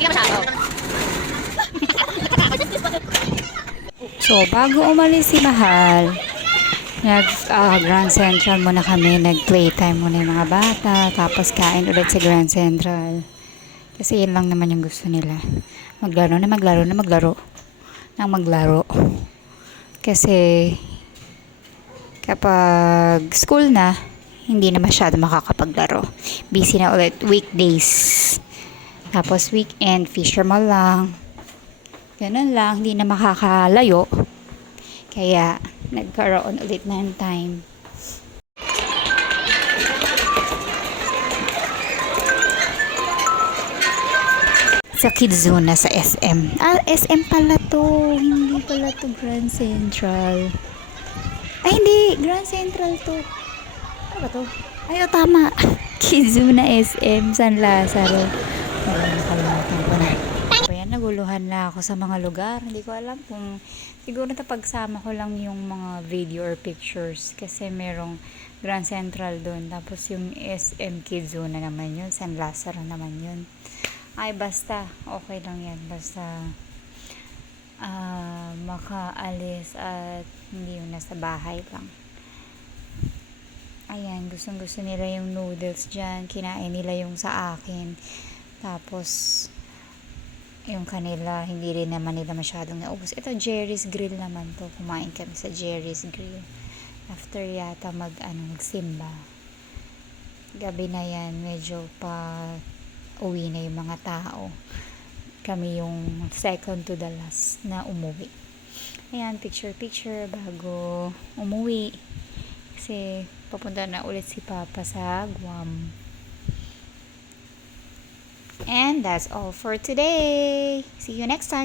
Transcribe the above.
Hindi ka masyado. So, bago umalis si Mahal, Grand Central muna kami, nag-playtime muna yung mga bata, tapos kain ulit sa Grand Central. Kasi yun lang naman yung gusto nila. Maglaro na maglaro na maglaro. Nang maglaro. Kasi, kapag school na, hindi na masyado makakapaglaro. Busy na ulit weekdays. Tapos weekend, fisherman lang. Ganun lang, hindi na makakalayo. Kaya, nagkaroon ulit ng time. Sa Kids Zone sa SM. SM pala to. Hindi pala to Grand Central. Ay, hindi. Grand Central to. Ano ba to? Ay, tama. Kids Zone SM, San Lazaro. Nakalimutan ko na. Ayan, naguluhan na ako sa mga lugar. Hindi ko alam kung siguro pagsama ko lang yung mga video or pictures kasi merong Grand Central doon. Tapos yung SM Kids Zone na naman yun. San Lazaro naman yun. Ay, basta. Okay lang yan. Basta makaalis at hindi yung nasa bahay lang. Ayan, gustong gusto nila yung noodles dyan. Kinain nila yung sa akin. Tapos yung kanila, hindi rin naman nila masyadong naubos. Ito, Jerry's Grill naman to. Kumain kami sa Jerry's Grill. After yata magsimba. Gabi na yan, medyo pa uwi na yung mga tao. Kami yung second to the last na umuwi. Ayan, picture bago umuwi. Kasi papunta na ulit si Papa sa Guam. And that's all for today. See you next time.